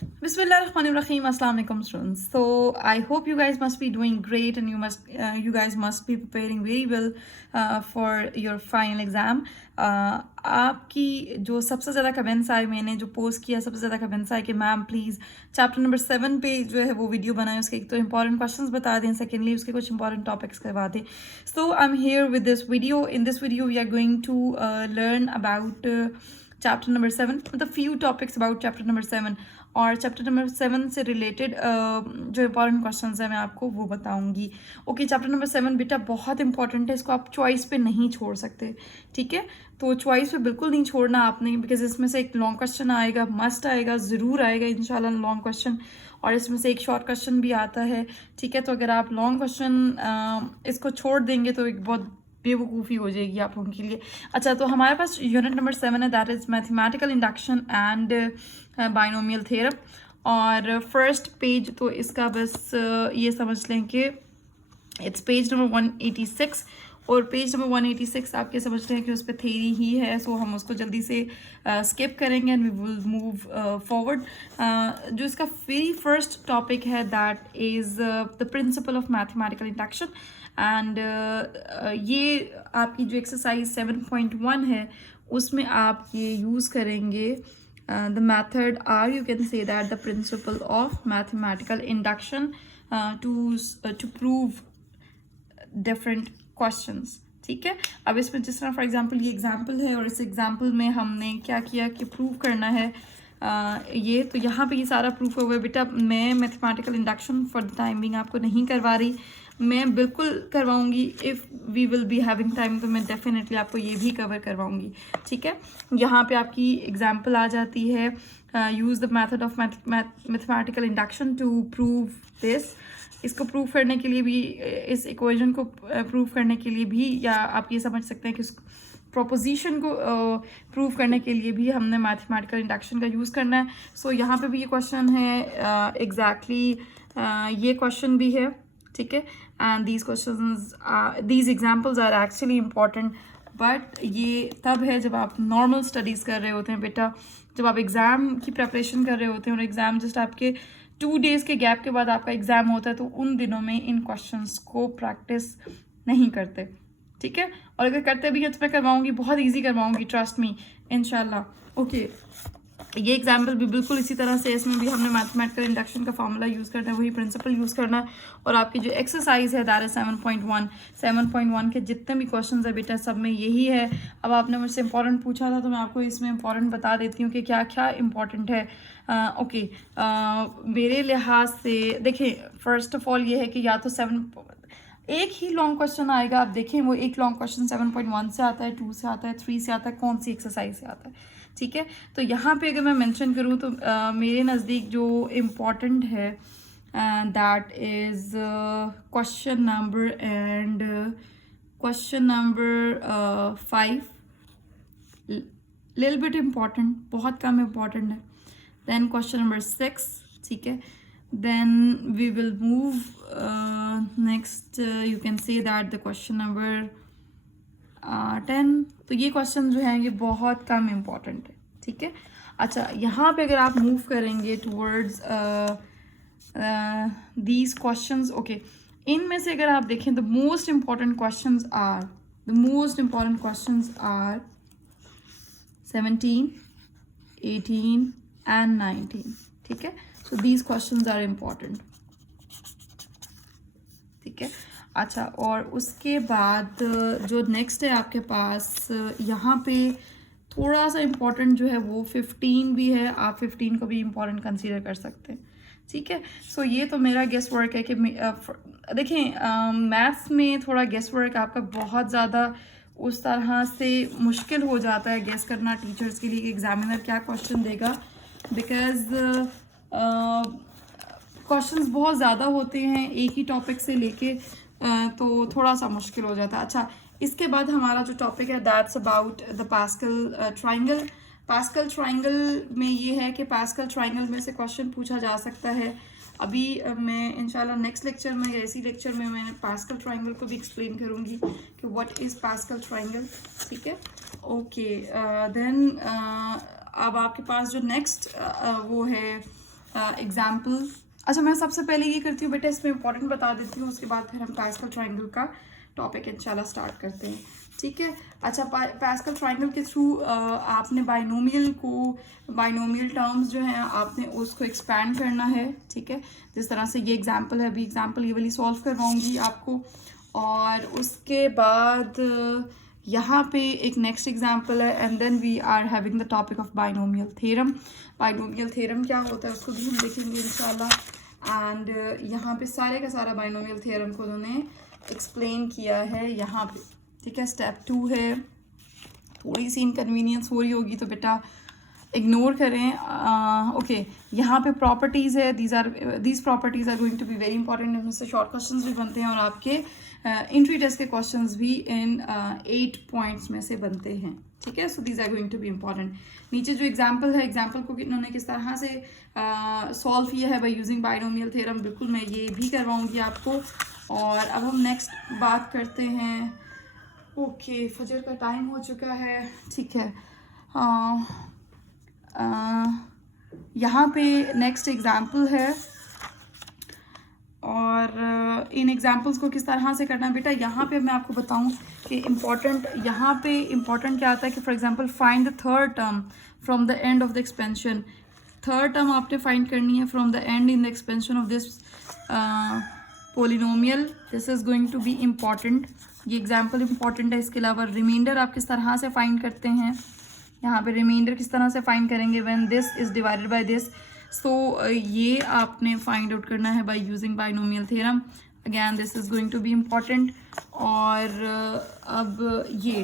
Bismillahirrahmanirrahim. Assalamu alaikum students. So I hope you guys must be doing great and you guys must be preparing very well for your final exam. आपकी जो सबसे ज़्यादा comments आए, मैंने जो post किया सबसे ज़्यादा कमेंट्स आए कि मैम प्लीज़ चैप्टर नंबर 7 पे जो है वो वीडियो बनाएं, उसके एक तो इंपॉर्टेंट क्वेश्चंस बता दें, सेकेंडली उसके कुछ इंपॉर्टेंट टॉपिक्स करवा दें. So I am here with this video. In this video we are going to learn about chapter number 7, मतलब few topics about chapter number 7 और चैप्टर नंबर 7 से रिलेटेड जो इंपॉर्टेंट क्वेश्चंस हैं मैं आपको वो बताऊंगी. ओके, चैप्टर नंबर 7 बेटा बहुत इंपॉर्टेंट है, इसको आप चॉइस पे नहीं छोड़ सकते. ठीक है, तो चॉइस पे बिल्कुल नहीं छोड़ना आपने, बिकॉज इसमें से एक लॉन्ग क्वेश्चन आएगा, मस्ट आएगा, ज़रूर आएगा इंशाल्लाह लॉन्ग क्वेश्चन, और इसमें से एक शॉर्ट क्वेश्चन भी आता है. ठीक है, तो अगर आप लॉन्ग क्वेश्चन इसको छोड़ देंगे तो एक बहुत बेवकूफ़ी हो जाएगी आप लोगों के लिए. अच्छा, तो हमारे पास यूनिट नंबर 7 है, that is mathematical induction and binomial theorem. और फर्स्ट पेज तो इसका बस ये समझ लें कि इट्स पेज नंबर 186, और पेज नंबर 186 आप ये समझते हैं कि उस पर थ्योरी ही है, सो हम उसको जल्दी से स्किप करेंगे and we will move forward. जो इसका वेरी फर्स्ट टॉपिक है that is the principle of mathematical induction. And ये आपकी जो एक्सरसाइज 7.1 है उसमें आप ये यूज़ करेंगे the method or you can say that the principle of mathematical induction to prove different questions. ठीक है, अब इसमें जिस तरह फॉर एग्जांपल ये एग्जांपल है और इस एग्जांपल में हमने क्या किया कि प्रूव करना है ये, तो यहाँ पे ये सारा प्रूफ हुआ है. बेटा मैं mathematical induction for the time being आपको नहीं करवा रही, मैं बिल्कुल करवाऊंगी. If we will be having time तो मैं डेफिनेटली आपको ये भी कवर करवाऊंगी. ठीक है, यहाँ पे आपकी एग्जांपल आ जाती है, use the method of mathematical induction to prove this. इसको प्रूव करने के लिए भी, इस इक्वेशन को प्रूव करने के लिए भी, या आप ये समझ सकते हैं कि उस प्रोपोजिशन को प्रूव करने के लिए भी हमने मैथमेटिकल इंडक्शन का यूज़ करना है. सो यहाँ पे भी ये क्वेश्चन है, एग्जैक्टली ये क्वेश्चन भी है. ठीक है, and these examples are actually important, but ये तब है जब आप नॉर्मल स्टडीज़ कर रहे होते हैं बेटा, जब आप एग्ज़ाम की प्रिपरेशन कर रहे होते हैं और एग्ज़ाम जस्ट आपके 2 days के गैप के बाद आपका एग्ज़ाम होता है, तो उन दिनों में इन क्वेश्चंस को प्रैक्टिस नहीं करते. ठीक है, और अगर करते भी हैं तो मैं करवाऊंगी, बहुत इजी करवाऊंगी, ट्रस्ट मी, इंशाल्लाह. ओके, ये एग्जाम्पल भी बिल्कुल इसी तरह से, इसमें भी हमने मैथमेटिकल इंडक्शन का फॉर्मूला यूज़ करना है, वही प्रिंसिपल यूज़ करना है. और आपकी जो एक्सरसाइज है दैट इज 7.1 के जितने भी क्वेश्चंस है बेटा सब में यही है. अब आपने मुझसे इंपॉर्टेंट पूछा था तो मैं आपको इसमें इंपॉर्टेंट बता देती हूँ कि क्या क्या इंपॉर्टेंट है. ओके, मेरे लिहाज से देखें, फर्स्ट ऑफ ऑल ये है कि या तो 7 एक ही लॉन्ग क्वेश्चन आएगा. आप देखें वो एक लॉन्ग क्वेश्चन 7.1 से आता है, 2 से आता है, 3 से आता है, कौन सी एक्सरसाइज से आता है. ठीक है, तो यहाँ पे अगर मैं मेंशन करूँ तो मेरे नज़दीक जो इम्पॉर्टेंट है that is question number 5, little bit important, बहुत कम इम्पॉर्टेंट है. Then question number 6. ठीक है, then we will move next, you can say that the question number 10. तो ये क्वेश्चन जो हैं ये बहुत कम इम्पॉर्टेंट है. ठीक है, अच्छा यहाँ पे अगर आप मूव करेंगे टूवर्ड्स दीज क्वेश्चंस, ओके, इनमें से अगर आप देखें the most important questions are 17, 18 and 19. ठीक है, so these questions are important. ठीक है, अच्छा, और उसके बाद जो नेक्स्ट है आपके पास यहाँ पे थोड़ा सा इम्पॉर्टेंट जो है वो 15 भी है, आप 15 को भी इम्पॉर्टेंट कंसीडर कर सकते हैं. ठीक है, सो ये तो मेरा गेस वर्क है कि देखें मैथ्स में थोड़ा गेस वर्क आपका बहुत ज़्यादा उस तरह से मुश्किल हो जाता है गेस करना टीचर्स के लिए कि एग्जामिनर क्या क्वेश्चन देगा, बिकॉज क्वेश्चंस बहुत ज़्यादा होते हैं एक ही टॉपिक से लेके, तो थोड़ा सा मुश्किल हो जाता है. अच्छा, इसके बाद हमारा जो टॉपिक है that's about the pascal triangle. Pascal triangle में ये है कि पास्कल ट्राइंगल में से क्वेश्चन पूछा जा सकता है. अभी मैं इंशाल्लाह नेक्स्ट लेक्चर में या इसी लेक्चर में मैं पास्कल ट्राइंगल को भी एक्सप्लेन करूँगी कि व्हाट इज़ पास्कल ट्राइंगल. ठीक है, ओके, देन अब आपके पास जो नेक्स्ट वो है एग्जाम्पल। अच्छा, मैं सबसे पहले ये करती हूँ बेटा, इसमें इंपॉर्टेंट बता देती हूँ, उसके बाद फिर हम पास्कल ट्रायंगल का टॉपिक इंशाल्लाह स्टार्ट करते हैं, ठीक है। अच्छा, पास्कल ट्रायंगल के थ्रू आपने बाइनोमियल टर्म्स जो हैं आपने उसको एक्सपैंड करना है, ठीक है। जिस तरह से ये एग्जांपल है, अभी एग्जांपल ये वाली सॉल्व करवाऊंगी आपको, और उसके बाद यहाँ पे एक नेक्स्ट एग्जांपल है, and then we are having the topic of binomial theorem. Binomial theorem क्या होता है उसको भी हम देखेंगे इंशाल्लाह। एंड यहाँ पे सारे का सारा बाइनोमियल थ्योरम को उन्होंने एक्सप्लेन किया है यहाँ पे, ठीक है। स्टेप 2 है, थोड़ी सी इनकन्वीनियंस हो रही होगी तो बेटा इग्नोर करें। ओके, यहाँ पे प्रॉपर्टीज़ है, these properties are going to be very important. इनमें से शॉर्ट क्वेश्चंस भी बनते हैं और आपके इंट्री टेस्ट के क्वेश्चंस भी इन 8 पॉइंट्स में से बनते हैं, ठीक है। So these are going to be important. नीचे जो एग्जाम्पल है, एग्जाम्पल को इन्होंने किस तरह से सॉल्व किया है बाय यूजिंग बाइनोमियल थ्योरम, बिल्कुल मैं ये भी करवाऊँगी आपको। और अब हम नेक्स्ट बात करते हैं। ओके, फजर का टाइम हो चुका है, ठीक है। यहाँ पे नेक्स्ट एग्जाम्पल है, और इन एग्जाम्पल्स को किस तरह से करना है बेटा, यहाँ पे मैं आपको बताऊँ कि यहाँ पे इम्पॉर्टेंट क्या आता है कि for example find the third term from the end of the expansion. Third term आपने फाइंड करनी है from the end in the expansion of this polynomial. This is going to be important, ये example important है। इसके अलावा reminder आप किस तरह से फाइंड करते हैं, यहाँ पे रिमाइंडर किस तरह से फाइंड करेंगे when this is divided by this. So ये आपने फाइंड आउट करना है by using binomial theorem. Again this is going to be important. और अब ये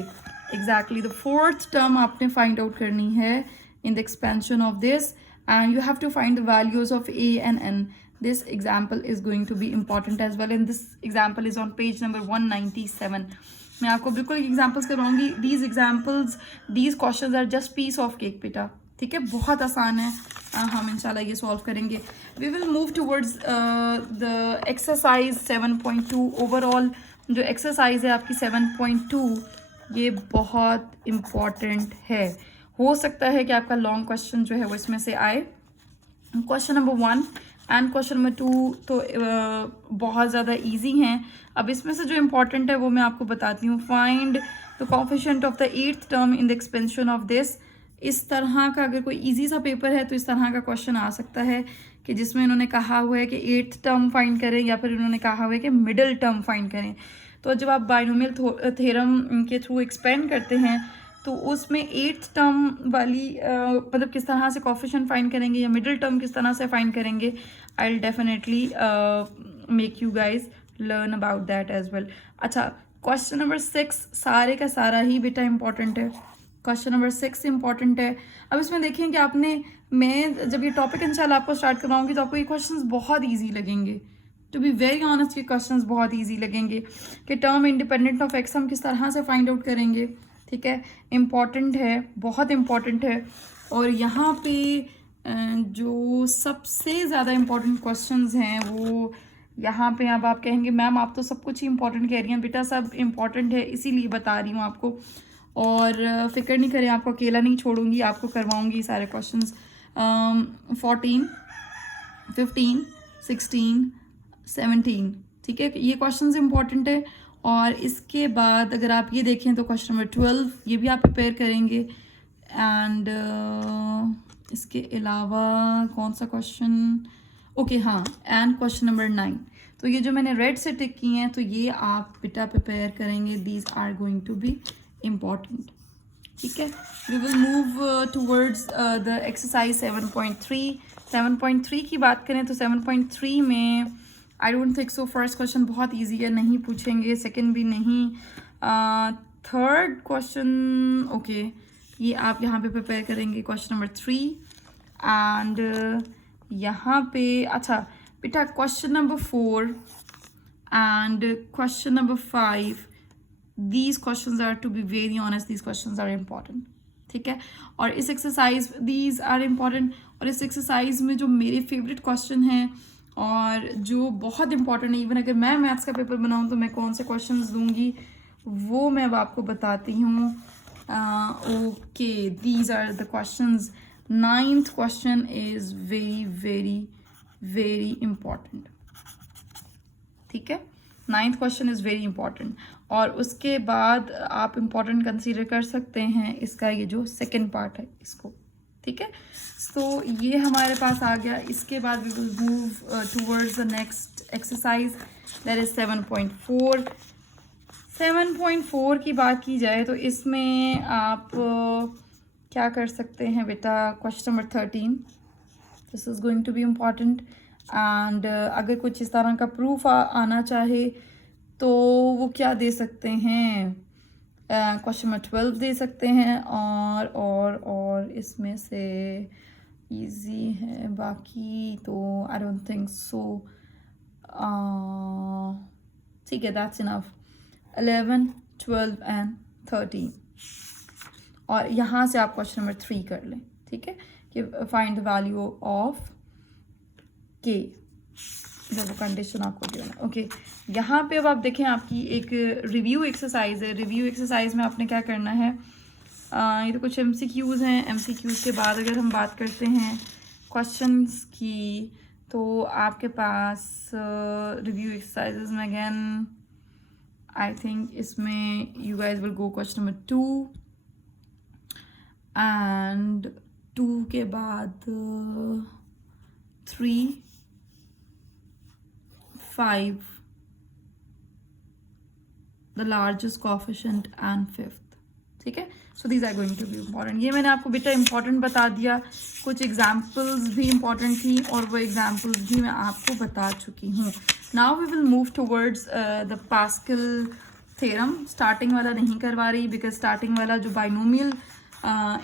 एग्जैक्टली द फोर्थ टर्म आपने फाइंड आउट करनी है in the expansion of this, and you have to find the values of a and n. This example is going to be important as well, and this example is on page number 197. मैं आपको बिल्कुल examples करवाऊंगी। these questions are just piece of cake बेटा, ठीक है, बहुत आसान है। हम इंशाल्लाह ये सॉल्व करेंगे। we will move towards the exercise 7.2। Overall जो एक्सरसाइज है आपकी 7.2, ये बहुत इम्पॉर्टेंट है। हो सकता है कि आपका लॉन्ग क्वेश्चन जो है वो इसमें से आए। Question number 1 and question number 2 तो बहुत ज़्यादा इजी हैं। अब इसमें से जो इम्पॉर्टेंट है वो मैं आपको बताती हूँ। Find the coefficient of the 8th term in the expansion of this. इस तरह का अगर कोई इजी सा पेपर है तो इस तरह का क्वेश्चन आ सकता है कि जिसमें इन्होंने कहा हुआ है कि 8th टर्म फाइंड करें, या फिर इन्होंने कहा हुआ है कि मिडिल टर्म फाइंड करें। तो जब आप बाइनोमियल थ्योरम के थ्रू एक्सपेंड करते हैं तो उसमें 8th टर्म वाली मतलब किस तरह से कोएफिशिएंट फाइंड करेंगे या मिडिल टर्म किस तरह से फाइंड करेंगे, I will definitely make you guys learn about that as well. अच्छा, क्वेश्चन नंबर 6 सारे का सारा ही बेटा इंपॉर्टेंट है। क्वेश्चन नंबर 6 इंपॉर्टेंट है। अब इसमें देखें कि मैं जब ये टॉपिक इंशाल्लाह आपको स्टार्ट करवाऊंगी तो आपको ये क्वेश्चंस बहुत ईजी लगेंगे। टू बी वेरी ऑनेस्ट, ये क्वेश्चंस बहुत ईजी लगेंगे कि टर्म इंडिपेंडेंट ऑफ एक्स हम किस तरह से फाइंड आउट करेंगे, ठीक है। इम्पॉर्टेंट है, बहुत इम्पॉर्टेंट है। और यहाँ पे जो सबसे ज़्यादा इम्पॉर्टेंट क्वेश्चंस हैं वो यहाँ पे, अब आप कहेंगे मैम आप तो सब कुछ ही इम्पॉर्टेंट कह रही हैं। बेटा सब इम्पॉर्टेंट है, इसीलिए बता रही हूँ आपको। और फिक्र नहीं करें, आपको अकेला नहीं छोड़ूंगी, आपको करवाऊंगी सारे क्वेश्चंस। 14, 15, 16, 17, ठीक है, ये क्वेश्चंस इम्पॉर्टेंट है। और इसके बाद अगर आप ये देखें तो क्वेश्चन नंबर 12 ये भी आप प्रिपेयर करेंगे। एंड इसके अलावा कौन सा क्वेश्चन, ओके हाँ, एंड क्वेश्चन नंबर 9। तो ये जो मैंने रेड से टिक किए हैं तो ये आप बेटा प्रिपेयर करेंगे। These are going to be important, ठीक है। We will move towards the exercise 7.3। 7.3 की बात करें तो 7.3 में I don't think so first question बहुत ईजी है, नहीं पूछेंगे, सेकंड भी नहीं। थर्ड क्वेश्चन ओके, ये आप यहाँ पे प्रिपेयर करेंगे क्वेश्चन नंबर 3। एंड यहाँ पे अच्छा बेटा question number 4 and question number 5, these questions are, to be very honest, these questions are important, ठीक है। और इस एक्सरसाइज these are important, और इस एक्सरसाइज में जो मेरे फेवरेट क्वेश्चन हैं और जो बहुत इंपॉर्टेंट है, इवन अगर मैं मैथ्स का पेपर बनाऊँ तो मैं कौन से क्वेश्चंस दूंगी वो मैं अब आपको बताती हूँ। Okay, these are the questions 9th question is very very very important, ठीक है। 9th question is very important. और उसके बाद आप इम्पॉर्टेंट कंसीडर कर सकते हैं इसका ये जो सेकेंड पार्ट है इसको, ठीक है। सो ये हमारे पास आ गया। इसके बाद we will move towards the next exercise, that is 7.4। 7.4 की बात की जाए तो इसमें आप क्या कर सकते हैं बेटा, question number 13, this is going to be important. And अगर कुछ इस तरह का प्रूफ आना चाहे तो वो क्या दे सकते हैं, क्वेश्चन नंबर 12 दे सकते हैं। और इसमें से इजी है, बाकी तो आई डोंट थिंक सो, ठीक है, दैट्स इनफ। 11, 12 एंड 13। और यहाँ से आप क्वेश्चन नंबर 3 कर लें, ठीक है, कि फाइंड द वैल्यू ऑफ के, जब वो कंडीशन आपको दिया है। ओके, यहाँ पे अब आप देखें आपकी एक रिव्यू एक्सरसाइज है। रिव्यू एक्सरसाइज में आपने क्या करना है, ये तो कुछ MCQs हैं। MCQs के बाद अगर हम बात करते हैं क्वेश्चंस की, तो आपके पास रिव्यू एक्सरसाइजेज में अगेन आई थिंक इसमें you guys will go question number 2 and 2 के बाद 3, 5, the largest coefficient and 5th, ठीक है। So these are going to be important. ये मैंने आपको बेटा इम्पॉर्टेंट बता दिया, कुछ एग्जाम्पल्स भी इम्पॉर्टेंट थी और वो एग्जाम्पल्स भी मैं आपको बता चुकी हूँ। Now we will move towards the Pascal theorem. Starting वाला नहीं करवा रही, बिकॉज स्टार्टिंग वाला जो बाइनोमियल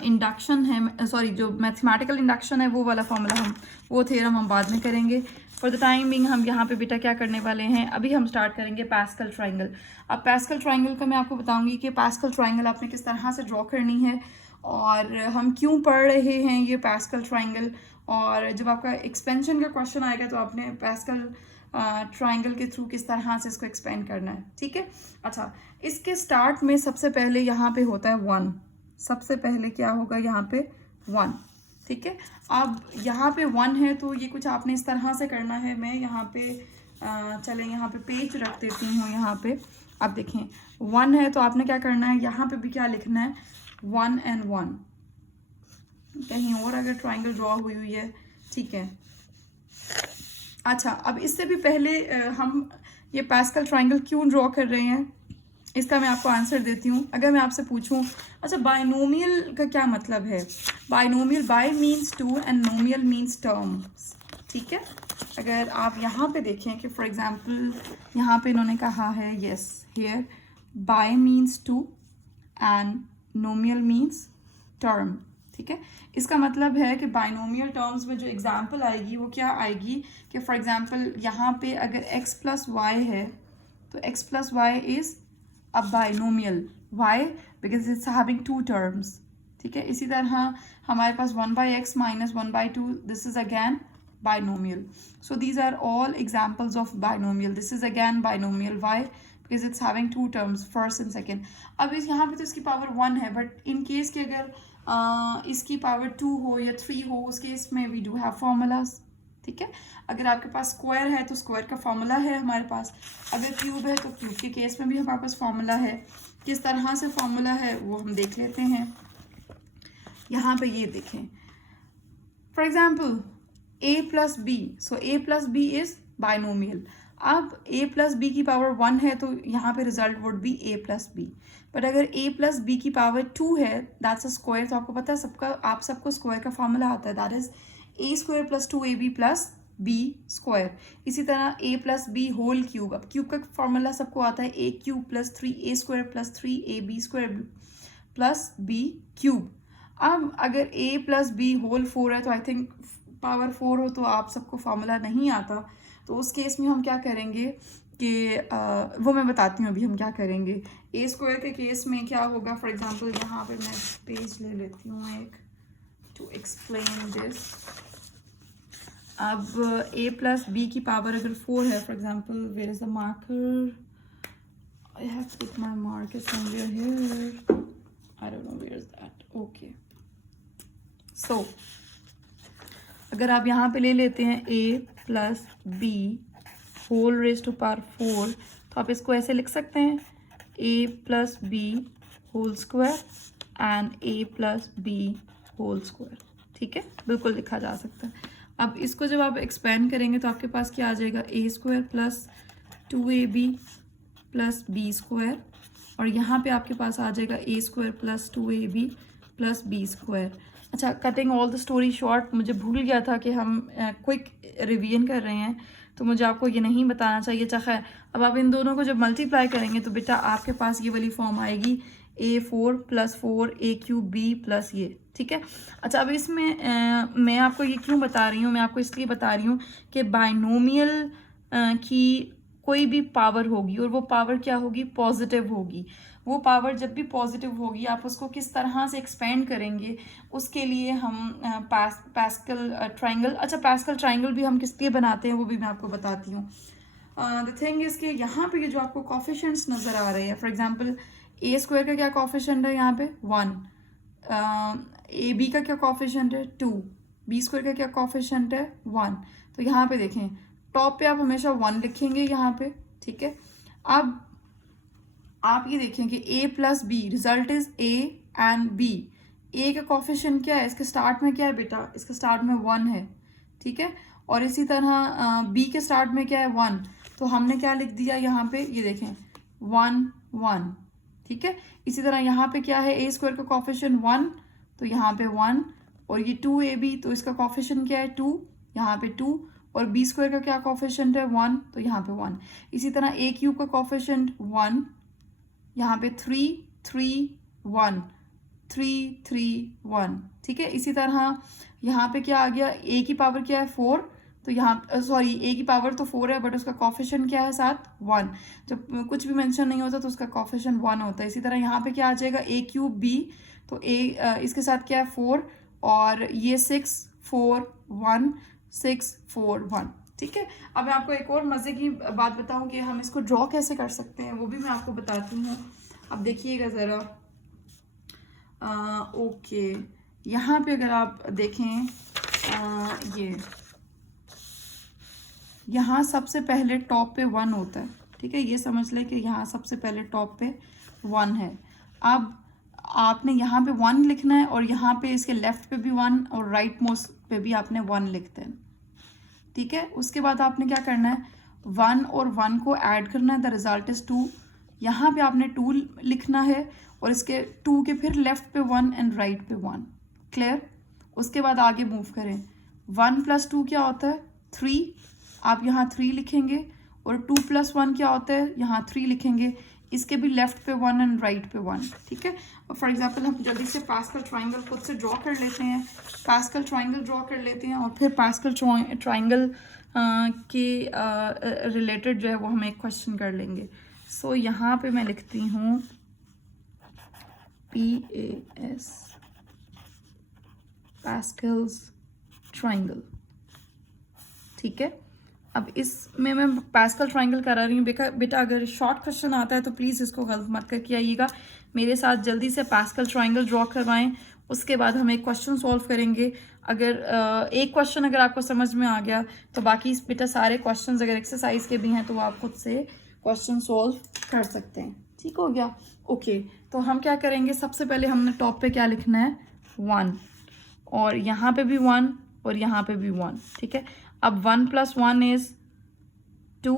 इंडक्शन है, सॉरी जो मैथमेटिकल इंडक्शन है, वो वाला फॉर्मूला वो थ्योरम हम बाद में करेंगे। फॉर द टाइम बिंग हम यहाँ पे बेटा क्या करने वाले हैं, अभी हम स्टार्ट करेंगे पास्कल ट्राइंगल। अब पास्कल ट्राइंगल का मैं आपको बताऊंगी कि पास्कल ट्राइंगल आपने किस तरह से ड्रॉ करनी है और हम क्यों पढ़ रहे हैं ये पास्कल ट्राइंगल। और जब आपका एक्सपेंशन का क्वेश्चन आएगा तो आपने पास्कल ट्राइंगल के थ्रू किस तरह से इसको एक्सपेंड करना है, ठीक है। अच्छा, इसके स्टार्ट में सबसे पहले यहाँ पे होता है 1। सबसे पहले क्या होगा यहाँ पे 1, ठीक है। अब यहाँ पे 1 है तो ये कुछ आपने इस तरह से करना है। मैं यहाँ पे चले यहाँ पे पेज रख देती हूँ। यहाँ पे अब देखें 1 है तो आपने क्या करना है, यहाँ पे भी क्या लिखना है, 1 and 1। कहीं और अगर ट्राइंगल ड्रॉ हुई है, ठीक है। अच्छा, अब इससे भी पहले हम ये पास्कल ट्राइंगल क्यों ड्रॉ कर रहे हैं, इसका मैं आपको आंसर देती हूँ। अगर मैं आपसे पूछूं, अच्छा बाइनोमियल का क्या मतलब है, binomial, bi means two and nomial means terms, ठीक है। अगर आप यहाँ पे देखें कि फॉर एग्जांपल यहाँ पे इन्होंने कहा है yes here bi means two and nomial means term, ठीक है। इसका मतलब है कि बाइनोमियल टर्म्स में जो एग्जाम्पल आएगी वो क्या आएगी कि फॉर एग्जांपल यहाँ पे अगर x + y है तो x + y is a binomial. Why? Because it's having 2 terms. ठीक है, इसी तरह हमारे पास 1/x minus 1/2, this is again binomial. So these are all examples of binomial. This is again binomial. Why? Because it's having 2 terms, first and second. अब इस यहाँ पे तो इसकी पावर 1 है, बट इन केस कि अगर इसकी पावर 2 हो या 3 हो, उस केस में we do have formulas, ठीक है। अगर आपके पास स्क्वायर है तो स्क्वायर का फॉर्मूला है हमारे पास, अगर क्यूब है तो क्यूब के केस में भी हमारे पास फॉर्मूला है। किस तरह से फॉर्मूला है वो हम देख लेते हैं। यहाँ पे ये देखें, for example a + b, so a + b is binomial. अब a + b की पावर 1 है तो यहाँ पे result would be a + b, but अगर a + b की पावर 2 है, दैट्स अ स्क्वायर। तो आपको पता है आप सबको स्क्वायर का फॉर्मूला आता है, that is a² + 2ab + b²। इसी तरह a + b होल क्यूब, अब क्यूब का फॉर्मूला सबको आता है a³ + 3a² + 3ab² + b³। अब अगर a + b होल 4 है तो आई थिंक पावर 4 हो तो आप सबको फॉर्मूला नहीं आता, तो उस केस में हम क्या करेंगे कि वो मैं बताती हूँ अभी हम क्या करेंगे। a² के केस में क्या होगा, फॉर एग्जांपल यहाँ पे मैं पेज ले लेती हूँ एक टू एक्सप्लेन दिस। अब a + b की पावर अगर 4 है, for example where is the marker, I have to put my marker somewhere here, I don't know where is that, okay so अगर आप यहाँ पे ले लेते हैं a plus b whole raise to power 4, तो आप इसको ऐसे लिख सकते हैं a plus b whole square and a plus b whole square. ठीक है, बिल्कुल लिखा जा सकता है। अब इसको जब आप एक्सपेंड करेंगे तो आपके पास क्या आ जाएगा, a square plus 2ab plus B square, और यहाँ पे आपके पास आ जाएगा a square plus 2ab plus B square. अच्छा, cutting all the story short, मुझे भूल गया था कि हम क्विक रिवीजन कर रहे हैं, तो मुझे आपको ये नहीं बताना चाहिए। अच्छा खैर, अब आप इन दोनों को जब मल्टीप्लाई करेंगे तो बेटा आपके पास ये वाली फॉर्म आएगी a4 प्लस 4a3b प्लस ये। ठीक है। अच्छा, अब इसमें मैं आपको ये क्यों बता रही हूँ, मैं आपको इसलिए बता रही हूँ कि बाइनोमियल की कोई भी पावर होगी और वो पावर क्या होगी, पॉजिटिव होगी। वो पावर जब भी पॉजिटिव होगी आप उसको किस तरह से एक्सपेंड करेंगे, उसके लिए हम पास्कल ट्राइंगल, अच्छा पास्कल ट्राइंगल भी हम किस लिए बनाते हैं वो भी मैं आपको बताती हूँ। द थिंग इज कि यहाँ पे जो आपको कॉफिशेंट्स नज़र आ रहे हैं, फॉर एग्जांपल a स्क्वायर का क्या कॉफिशेंट है यहाँ पे 1, ए बी का क्या कॉफिशेंट है 2, बी स्क्वायर का क्या कॉफिशेंट है 1। तो यहाँ पे देखें टॉप पे आप हमेशा 1 लिखेंगे यहाँ पे। ठीक है, अब आप ये देखें कि a plus b, result is a and b। a का कॉफिशेंट क्या है, इसके स्टार्ट में क्या है बेटा, इसके स्टार्ट में 1 है। ठीक है, और इसी तरह b के स्टार्ट में क्या है 1, तो हमने क्या लिख दिया यहाँ पे, ये देखें 1 1। ठीक है, इसी तरह यहाँ पे क्या है, a स्क्वायर का कॉफिशेंट 1, तो यहाँ पे 1, और ये 2ab, तो इसका कॉफिशेंट क्या है 2, यहाँ पे 2, और b स्क्वायर का क्या कॉफिशेंट है 1, तो यहाँ पे 1। इसी तरह a क्यूब का कॉफिशेंट 1, यहाँ पे 3 3 1 3 3 1। ठीक है, इसी तरह यहाँ पे क्या आ गया, a की पावर क्या है 4, तो यहाँ सॉरी a की पावर तो 4 है बट उसका कॉफिशेंट क्या है साथ 1। जब कुछ भी मेंशन नहीं होता तो उसका कॉफिशेंट 1 होता है। इसी तरह यहाँ पे क्या आ जाएगा a क्यूब b, तो a इसके साथ क्या है 4, और ये 6 4 1 6 4 1। ठीक है, अब मैं आपको एक और मज़े की बात बताऊं कि हम इसको ड्रॉ कैसे कर सकते हैं, वो भी मैं आपको बताती हूँ। अब देखिएगा ज़रा, ओके, यहाँ पे अगर आप देखें ये यहाँ सबसे पहले टॉप पे 1 होता है। ठीक है, ये समझ लें कि यहाँ सबसे पहले टॉप पे 1 है। अब आपने यहाँ पे 1 लिखना है, और यहाँ पे इसके लेफ्ट पे भी 1 और राइट मोस्ट पे भी आपने 1 लिखते हैं। ठीक है, उसके बाद आपने क्या करना है, 1 और 1 को ऐड करना है, द रिजल्ट इज 2। यहाँ पे आपने 2 लिखना है, और इसके 2 के फिर लेफ्ट पे 1 एंड राइट पे 1। क्लियर, उसके बाद आगे मूव करें, 1 प्लस 2 क्या होता है 3, आप यहाँ 3 लिखेंगे, और 2 प्लस 1 क्या होता है, यहाँ 3 लिखेंगे, इसके भी लेफ्ट पे 1 एंड राइट पे 1। ठीक है, फॉर एग्जांपल हम जल्दी से पास्कल ट्राइंगल खुद से ड्रॉ कर लेते हैं, पास्कल ट्राइंगल ड्रॉ कर लेते हैं, और फिर पास्कल ट्राइंगल के रिलेटेड जो है वो हम एक क्वेश्चन कर लेंगे। सो यहाँ पे मैं लिखती हूँ PAS, पास्कल्स ट्राइंगल। ठीक है, अब इसमें मैं पास्कल ट्राइंगल करा रही हूँ। बेटा अगर शॉर्ट क्वेश्चन आता है तो प्लीज़ इसको गलत मत करके आइएगा, मेरे साथ जल्दी से पास्कल ट्राइंगल ड्रॉ करवाएं, उसके बाद हम एक क्वेश्चन सॉल्व करेंगे। अगर एक क्वेश्चन अगर आपको समझ में आ गया तो बाकी बेटा सारे क्वेश्चंस अगर एक्सरसाइज के भी हैं तो आप खुद से क्वेश्चन सॉल्व कर सकते हैं। ठीक हो गया, ओके। तो हम क्या करेंगे, सबसे पहले हमने टॉप पे क्या लिखना है 1, और यहाँ पे भी 1 और यहाँ पे भी 1। ठीक है, अब 1 प्लस 1 इज 2,